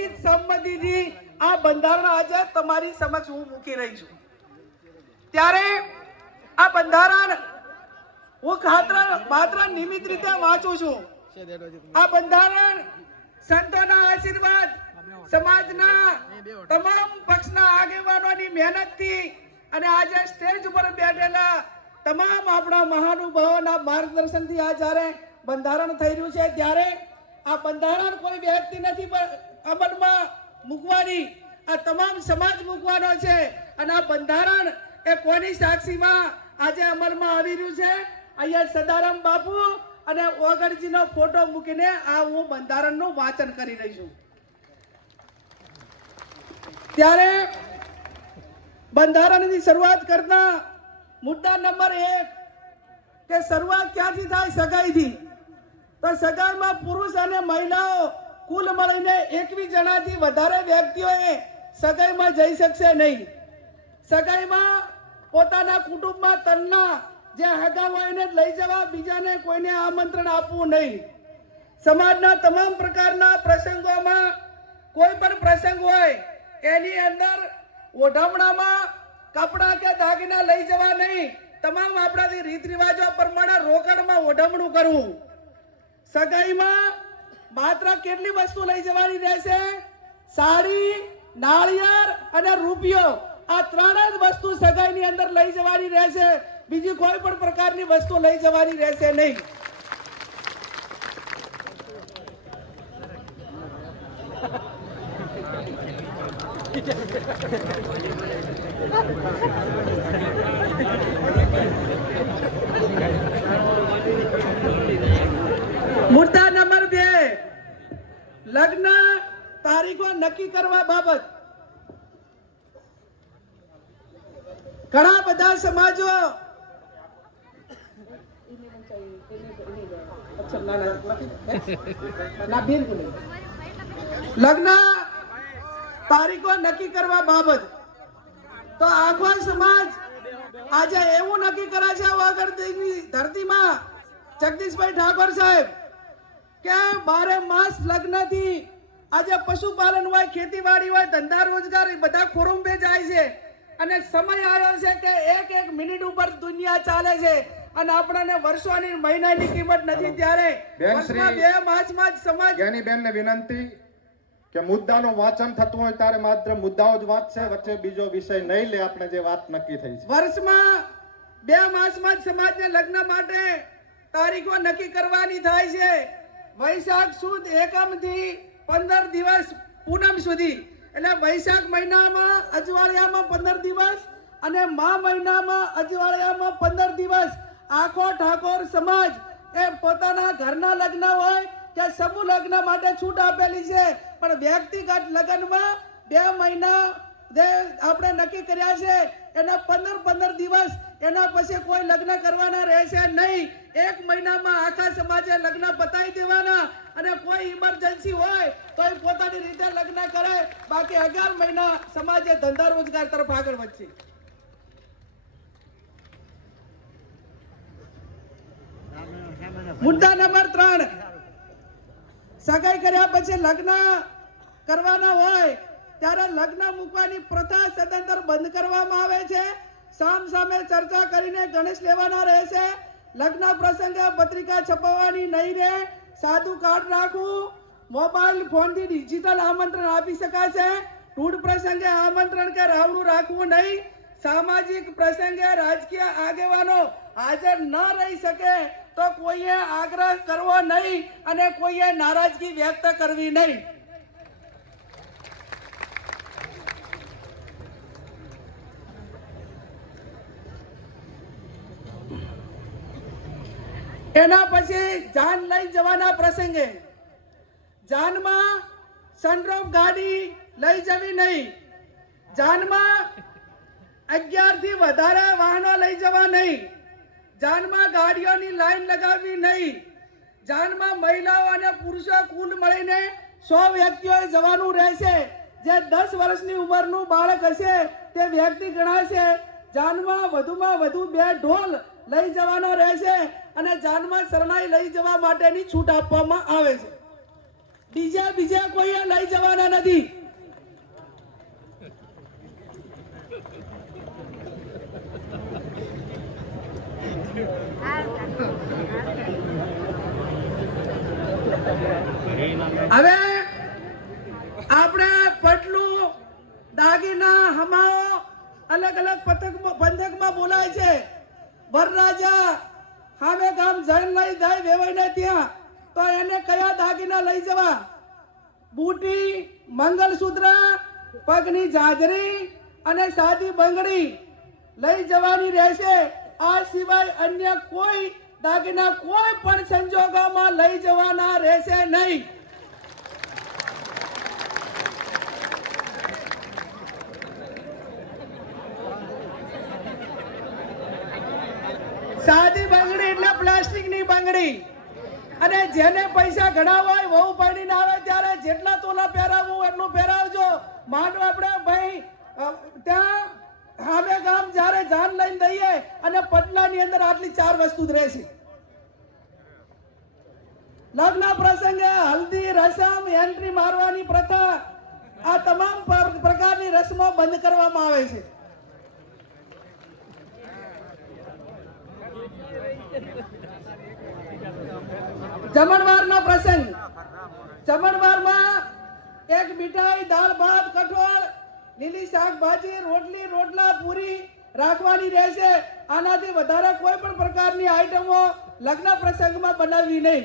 લેખિત સંમતિથી આ બંધારણ આજે તમારી સમક્ષ હું મૂકી રહી છું। ત્યારે આ બંધારણ હું માત્ર નિયમિત રીતે વાંચું છું। આ બંધારણ સંતોના આશીર્વાદ, સમાજના તમામ પક્ષના આગેવાનોની મહેનતથી અને આજે સ્ટેજ ઉપર બેઠેલા તમામ આપણા મહાનુભાવોના માર્ગદર્શનથી આ જ્યારે બંધારણ થઈ રહ્યું છે, ત્યારે આ બંધારણ કોઈ વ્યક્તિ નથી અમલમાં મૂકવાની, આ તમામ સમાજ મૂકવાનો છે। અને આ બંધારણ એ કોની સાક્ષીમાં આજે અમલમાં આવી રહ્યું છે? અહીંયા સદારામ બાપુ અને ઓગણજીનો ફોટો મૂકીને આ હું બંધારણનું વાંચન કરી રહી છું। ત્યારે બંધારણની શરૂઆત કરતા મુદ્દા નંબર 1 કે શરૂઆત ક્યાંથી થાય? સગાઈથી। તો સગાઈમાં પુરુષ અને મહિલાઓ કુલ મળીને 21 જણાથી વધારે વ્યક્તિઓએ સગાઈમાં જઈ શકશે નહીં। સગાઈમાં પોતાના કુટુંબમાં તનના જે હગા હોય એને લઈ જવા, બીજાને કોઈને આમંત્રણ આપવું નહીં। સમાજના તમામ પ્રકારના પ્રસંગોમાં કોઈ પણ પ્રસંગ હોય એની અંદર ઓઢમણામાં કપડા કે દાગીના લઈ જવા નહીં। તમામ આપણાથી રીત રિવાજો પ્રમાણે રોકડમાં ઓઢમણું કરવું। સગાઈમાં માત્ર કેટલી વસ્તુ લઈ જવાની રહેશે? સાડી, નાળિયેર અને રૂપિયો, આ 3 જ વસ્તુ સગાઈની અંદર લઈ જવાની રહેશે। બીજી કોઈ પણ પ્રકારની વસ્તુ લઈ જવાની રહેશે નહીં। મુદ્દા નંબર 2, લગ્ન તારીખો નક્કી કરવા બાબત। ઘણા બધા સમાજો લગ્ન તારીખો નક્કી કરવા બાબત તો આખો સમાજ આજે એવું નક્કી કરે છે વગરની ધરતીમાં જગદીશભાઈ ઠાકોર સાહેબ કે 12 માસ લગ્નથી આજે પશુપાલન હોય, ખેતીવાડી હોય, ધંધા રોજગાર બધા ખોરુંબે જાય છે। અને સમય આવ્યો છે કે એક મિનિટ ઉપર દુનિયા ચાલે છે અને આપણને વર્ષોની મહિનાની કિંમત નથી। ત્યારે 2 માસમાં જ સમાજ જ્ઞાની બેનને વિનંતી કે મુદ્દાનું વાંચન થતું હોય ત્યારે માત્ર મુદ્દાઓ જ વાંચશે, વચ્ચે બીજો વિષય નહીં લે। આપણે જે વાત નક્કી થઈ છે, વર્ષમાં 2 માસમાં જ સમાજને લગ્ન માટે તારીખો નક્કી કરવાની થાય છે। વૈશાખ સુદ એકમ થી 15 દિવસ પૂનમ સુધી, એટલે વૈશાખ મહિનામાં અજવાળિયામાં 15 દિવસ અને મા મહિનામાં અજવાળિયામાં 15 દિવસ આખો ઠાકોર સમાજ એ પોતાના ઘરના લગ્ન હોય કે સમૂહ લગ્ન માટે છૂટ આપેલી છે। પણ વ્યક્તિગત લગ્નમાં 2 મહિના જે આપણે નક્કી કર્યા છે એના 15 દિવસ, એના પછી કોઈ લગ્ન કરવાના રહેશે નહીં। 1 મહિનામાં આખા સમાજે લગ્ન પતાવી દેવાના અને કોઈ ઇમરજન્સી હોય તો પોતાની રીતે લગ્ન કરે, બાકી 11 મહિના સમાજે ધંધા રોજગાર તરફ આગળ વધશે। મુદ્દા નંબર 3, સગાઈ કર્યા પછી લગ્ન કરવાના હોય ત્યારે લગ્ન મૂકવાની પ્રથા સદંતર બંધ કરવામાં આવે છે। સામ સામે ચર્ચા કરીને ગણેશ લેવાના રહેશે। લગ્ન પ્રસંગે પત્રિકા છપાવવાની નહીં રહે। સાદું કાર્ડ રાખવું। મોબાઈલ ફોનથી ડિજિટલ આમંત્રણ આપી શકાશે। ટૂડ પ્રસંગે આમંત્રણ કે રાવણું રાખવું નહીં। સામાજિક પ્રસંગે રાજકીય આગેવાનો હાજર ન રહી શકે તો કોઈએ આગ્રહ કરવો નહીં અને કોઈએ નારાજગી વ્યક્ત કરવી નહીં। એના પછી જાન લઈ જવાના પ્રસંગે જાનમાં સનરૂફ ગાડી લઈ જવી નહીં। જાનમાં 11 થી વધારે વાહનો લઈ જવા નહીં। જાનમાં ગાડીઓની લાઈન લગાવવી નહીં। જાનમાં મહિલાઓ અને પુરુષો કુલ મળીને 100 વ્યક્તિઓએ જવાનું રહેશે। જે 10 વર્ષની ઉંમરનું બાળક હશે તે વ્યક્તિ ગણાશે। જાનમાં વધુમાં વધુ 2 ઢોલ લઈ જવાનો રહેશે અને જાનમાં શરણાઈ લઈ જવા માટેની છૂટ આપવામાં આવે છે। બીજા કોઈએ લઈ જવાના નથી. હવે આપણે પટલું દાગીના હમાઓ અલગ અલગ પંથકમાં બોલાય છે. વરરાજા હામે ગામ જઈને લઈ જાય વેવાઈને ત્યાં તો એને કયા દાગીના લઈ જવા? બુટી, મંગલસૂત્ર, પગની જાજરી અને સાદી બંગડી લઈ જવાની રહેશે. આ સિવાય અન્ય કોઈ દાગીના કોઈ પણ સંજોગોમાં લઈ જવાના રહેશે નહીં. સાદી બંગડી એટલે પ્લાસ્ટિકની બંગડી. અને જેને પૈસા ઘણા હોય વહુ પરણીને આવે ત્યારે જેટલા તોલા પહેરાવવું એટલું પહેરાવજો. માનો આપણે ભાઈ ત્યાં હામે ગામ જ્યારે જાન લઈને દઈએ અને પટલાની અંદર આટલી 4 વસ્તુ જ રહેશે. લગ્ન પ્રસંગે હલ્દી રસમ, એન્ટ્રી મારવાની પ્રથા, આ તમામ પ્રકારની રસમો બંધ કરવામાં આવે છે. જમણવારનો પ્રસંગ. જમણવારમાં એક મીઠાઈ, દાળ ભાત, કઠોળ, લીલી શાકભાજી, રોટલી, રોટલા, પૂરી રાખવાની રહેશે. આનાથી વધારે કોઈ પણ પ્રકારની આઈટમો લગ્ન પ્રસંગમાં બનાવવી નહીં.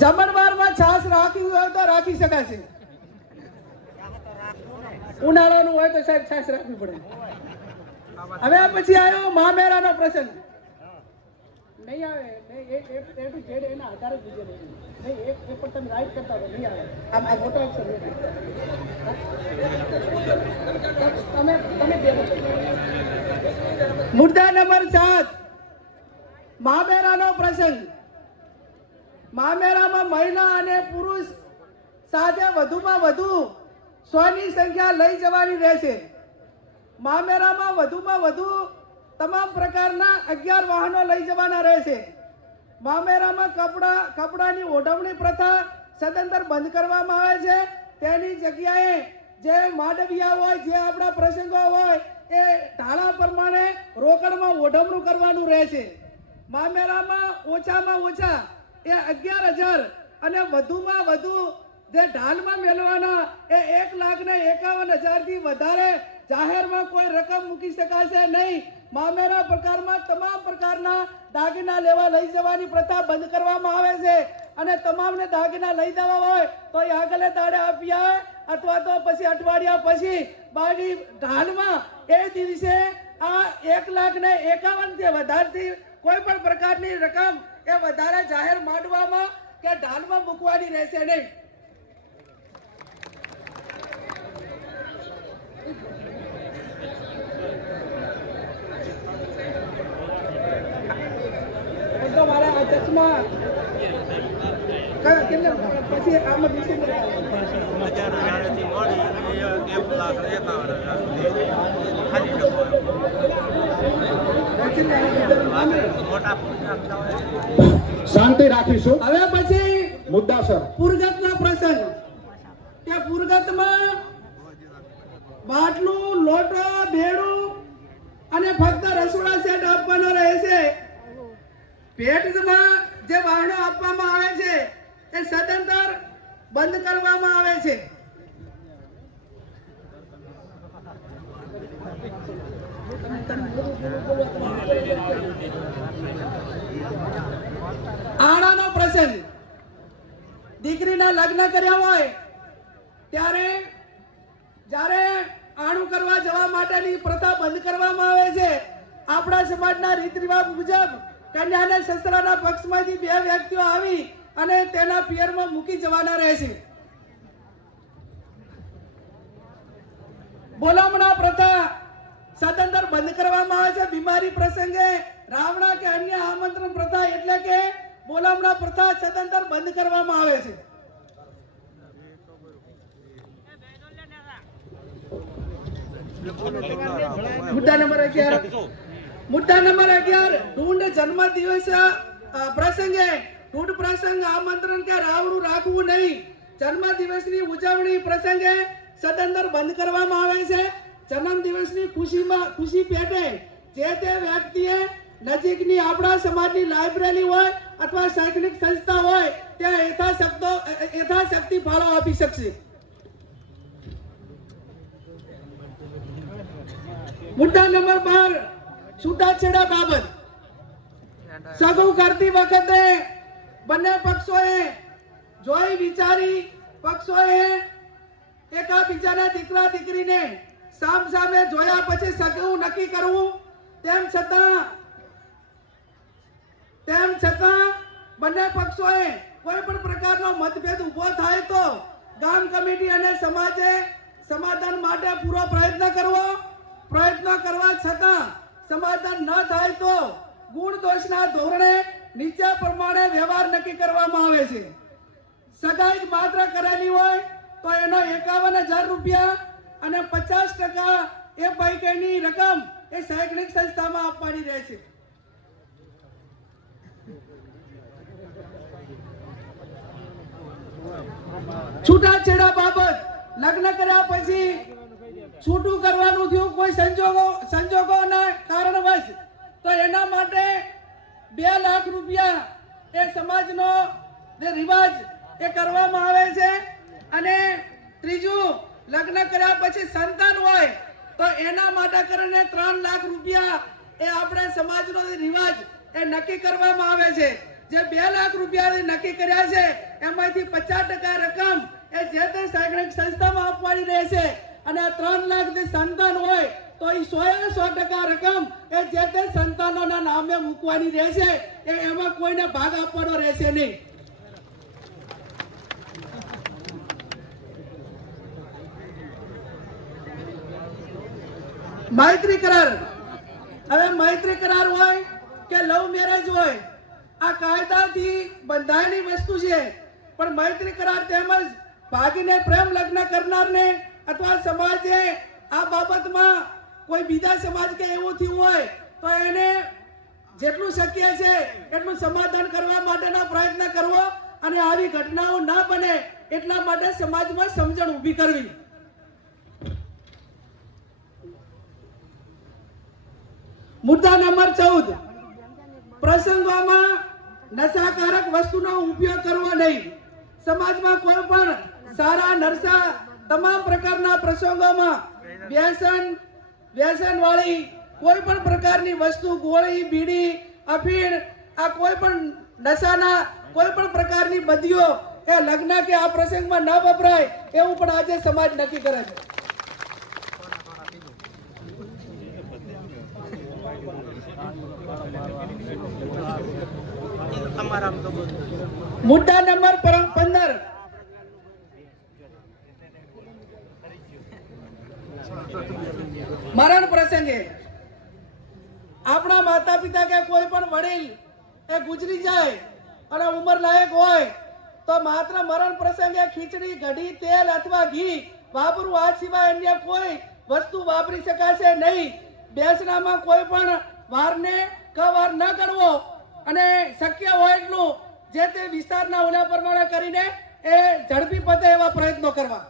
જમણવારમાં છાશ રાખવી હોય તો રાખી શકાશે. ઉનાળાનું હોય તો સાહેબ છાશ રાખવી પડે. હવે પછી આવ્યો મામેરાનો પ્રસંગ. નહીં આવે એના આધારે જ બીજે નહીં. એક પણ તમે રાઈટ કરતા હોય નહીં આવે. આમ આ મોટો અક્ષર તમે મુદ્દા નંબર 7, મામેરાનો પ્રસંગ. મામેરામાં મહિલા અને પુરુષ સાથે વધુમાં વધુ 100 ની સંખ્યા લઈ જવાની રહેશે. મામેરામાં વધુમાં વધુ તમામ પ્રકારના 11 વાહનો લઈ જવાના રહેશે. મામેરામાં કપડાની ઓઢવણી પ્રથા સદંતર બંધ કરવામાં આવે છે. તેની જગ્યાએ જે માંડવિયા હોય, જે આપણા પ્રસંગો હોય એ ધારા પ્રમાણે રોકડમાં ઓઢવણું કરવાનું રહેશે. મામેરામાં ઓછામાં ઓછા એ 11,000 અને વધુમાં વધુ જે ઢાલમાં મેળવાના એ 1,51,000 થી વધારે જાહેરમાં કોઈ રકમ મૂકી શકાશે નહીં. મામેરા પ્રકારમાં તમામ પ્રકારના દાગીના લેવા લઈ જવાની પ્રથા બંધ કરવામાં આવે છે. અને તમામને દાગીના લઈ જવા હોય તો એ આગલે દાડે આપી આવે અથવા તો પછી અઠવાડિયા પછી બાકી ઢાલમાં એ દિવસે આ 1,51,000 થી વધારથી કોઈ પણ પ્રકારની રકમ એ વધારે જાહેર માંડવામાં કે ઢાલમાં મૂકવાની રહેશે નહીં. પછી આમાં શાંતિ રાખીશું. હવે પછી મુદ્દાસર પુરગતનો પ્રસંગ. કે પુરગતમાં બાટલું, લોટો, બેડું અને ફક્ત રસોડા સેટ આપવાનો રહેશે. ભેટમાં જે વાહનો આપવામાં આવે છે એ સદંતર બંધ કરવામાં આવે છે. આણાનો પ્રસંગ. દીકરીના લગ્ન કર્યા હોય ત્યારે જ્યારે આણું કરવા જવા માટેની પ્રથા બંધ કરવામાં આવે છે. આપણા સમાજના રીત રિવાજ મુજબ કન્યાને સસરાના પક્ષમાંથી 2 વ્યક્તિઓ આવી અને તેના પિયરમાં મૂકી જવાના રહેશે. બોલામણા પ્રથા સદંતર બંધ કરવામાં આવે છે. બીમારી પ્રસંગે રાવણા કે અન્ય આમંત્રણ પ્રથા એટલે કે બોલામણા પ્રથા સદંતર બંધ કરવામાં આવે છે. મુદ્દા નંબર 11. મુદ્દા નંબર 11 ઢૂંઢ જન્મદિવસ પ્રસંગે ઢૂંઢ પ્રસંગ આમંત્રણ કે રાવણું રાખવું નહીં. જન્મદિવસની ઉજવણી પ્રસંગે સદંતર બંધ કરવામાં આવે છે. જન્મદિવસની ખુશી પેટે જે તે વ્યક્તિએ નજીકની આપણા સમાજની લાઇબ્રેરી હોય અથવા શૈક્ષણિક સંસ્થા હોય ત્યાં યથાશક્તિ ફાળો આપી શકશે. મુદ્દા નંબર 12 છૂટાછેડા બાબત. સગું કરતી વખતે બંને પક્ષોએ જોઈ વિચારી પક્ષોએ એકાબીજાના દીકરા દીકરીને સામ સામે જોયા પછી સગું નક્કી કરવું. તેમ છતાં બંને પક્ષોએ કોઈ પણ પ્રકારનો મતભેદ ઉભો થાય તો ગામ કમિટી અને સમાજે સમાધાન માટે પૂરો પ્રયત્ન કરવા છતાં સમાધાન ન થાય તો ગુણ દોષના ધોરણે નીચે પ્રમાણે વ્યવહાર નક્કી કરવામાં આવે છે. સગાઈ માત્ર કરેલી હોય તો એનો 51,000 રૂપિયા અને 50% એ પૈકીની રકમ એ શૈક્ષણિક સંસ્થામાં આપવાની રહેશે. છૂટાછેડા બાબત લગ્ન કર્યા પછી છૂટું કરવાનું થયું કોઈ સંજોગોના કારણવશ તો એના માટે 2 લાખ રૂપિયા એ સમાજનો જે રિવાજ એ કરવામાં આવે છે. અને ત્રીજું લગ્ન કર્યા પછી સંતાન હોય તો એના માટે કરીને 3 લાખ રૂપિયા એ આપણે સમાજનો રિવાજ એ નક્કી કરવામાં આવે છે. જે 2 લાખ રૂપિયા નક્કી કર્યા છે એમાંથી 50% રકમ એ જે તે શૈક્ષણિક સંસ્થામાં આપવાની રહેશે. અને 3 લાખ જે સંતાન હોય તો એ 100% રકમ એ જે તે સંતાનોના નામે મૂકવાની રહેશે. એમાં કોઈને ભાગ આપવાનો રહેશે નહીં. મૈત્રી કરાર. હવે મૈત્રી કરાર હોય કે લવ મેરેજ હોય આ કાયદાથી બંધાયેલી વસ્તુ છે. પણ મૈત્રી કરાર તેમજ ભાગીને પ્રેમ લગ્ન કરનારને અથવા સમાજે આ બાબતમાં કોઈ બીજા સમાજ કે એવું થયું હોય તો એને જેટલું શક્ય છે એટલું સમાધાન કરવા માટેનો પ્રયત્ન કરવો અને આવી ઘટનાઓ ન બને એટલા માટે સમાજમાં સમજણ ઊભી કરવી. મુદ્દા નંબર 14 પ્રસંગોમાં નશાકારક વસ્તુનો ઉપયોગ કરવો નહીં. સમાજમાં કોઈ પણ સારા નરસા તમામ પ્રકારના પ્રસંગોમાં વ્યસન વાળી કોઈ પણ પ્રકારની વસ્તુ ગોળી બીડી અફીણ આ કોઈ પણ નશાના કોઈ પણ પ્રકારની બદીઓ એ લગ્ન કે આ પ્રસંગમાં ન વપરાય એવું પણ આજે સમાજ નક્કી કરે છે. મુદ્દા નંબર 15 મરણ પ્રસંગે આપણા માતા પિતા કે કોઈ પણ વડીલ એ ગુજરી જાય અને ઉંમર લાયક હોય તો માત્ર મરણ પ્રસંગે ખીચડી કઢી તેલ અથવા ઘી વાપરવું આ સિવાય અન્ય કોઈ વસ્તુ વાપરી શકાશે નહીં. બેસણામાં કોઈ પણ વારને કવાર ન કરવો અને શક્ય હોય એટલું જે તે વિસ્તારના ઓલા પ્રમાણે કરીને એ ઝડપી પતે એવા પ્રયત્નો કરવા.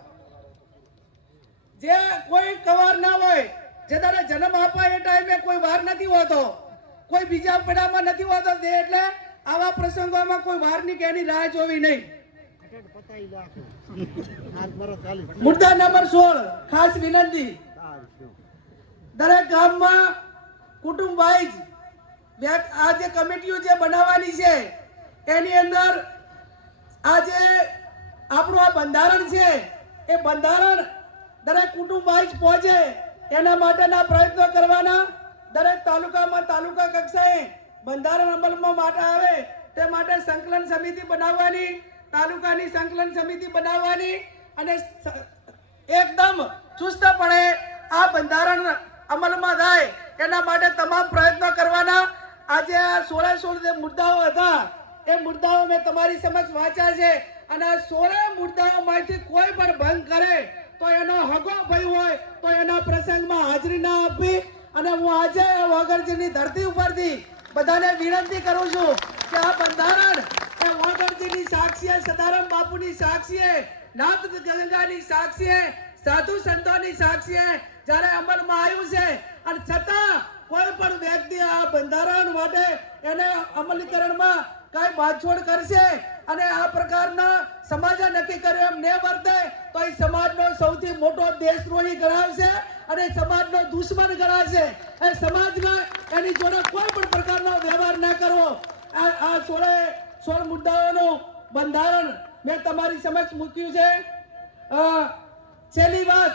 જે કોઈ કવાર ના હોય જે તારે જન્મ આપવા એ ટાઈમે કોઈ વાર નથી હોતો કોઈ બીજા પેઢામાં નથી હોતો એટલે આવા પ્રસંગોમાં કોઈ વારની કે એની રાહ જોવી નહીં. મુદ્દા નંબર 16 ખાસ વિનંતી. દરેક ગામમાં કુટુંબ વાઇઝ આ જે કમિટીઓ જે બનાવવાની છે એની અંદર આજે આપણું આ બંધારણ છે એ બંધારણ દરેક કુટુંબ વાઇઝ પહોંચે એના માટેના પ્રયત્નો કરવાના. દરેક તાલુકામાં તાલુકા કક્ષાએ બંધારણ અમલમાં માટે આવે તે માટે સંકલન સમિતિ બનાવવાની, તાલુકાની સંકલન સમિતિ બનાવવાની અને એકદમ ચુસ્તપણે આ બંધારણ અમલમાં થાય એના માટે તમામ પ્રયત્નો કરવાના. આજે આ 16 જે મુદ્દાઓ હતા એ મુદ્દાઓ મેં તમારી સમક્ષ વાંચ્યા છે અને આ 16 મુદ્દાઓમાંથી કોઈ પણ ભંગ કરે તો એનો હગો ભય હોય તો એના પ્રસંગમાં હાજરી ના આપવી અને હું આજે વાગડજીની ધરતી ઉપરથી બધાને વિનંતી કરું છું કે આ બંધારણ એ વાગડજીની સાક્ષીએ, સદારામ બાપુની સાક્ષીએ, નાથ ગંગાની સાક્ષીએ, સાધુ સંતોની સાક્ષીએ જ્યારે અમલમાં આવ્યું છે, અને છતાં કોઈ પણ વ્યક્તિ આ બંધારણ માટે એને અમલીકરણમાં કઈ બાંધછોડ કરશે અને આ પ્રકારના સમાજે નક્કી કર્યું એમ ન વર્તે તો એ સમાજનો સૌથી મોટો દેશદ્રોહી ગણાવશે અને સમાજનો દુશ્મન ગણાશે. એ સમાજમાં એની જોડે કોઈ પણ પ્રકારનો વ્યવહાર ન કરવો. આ 16 મુદ્દાઓનું બંધારણ મેં તમારી સમક્ષ મૂક્યું છે. છેલ્લી વાત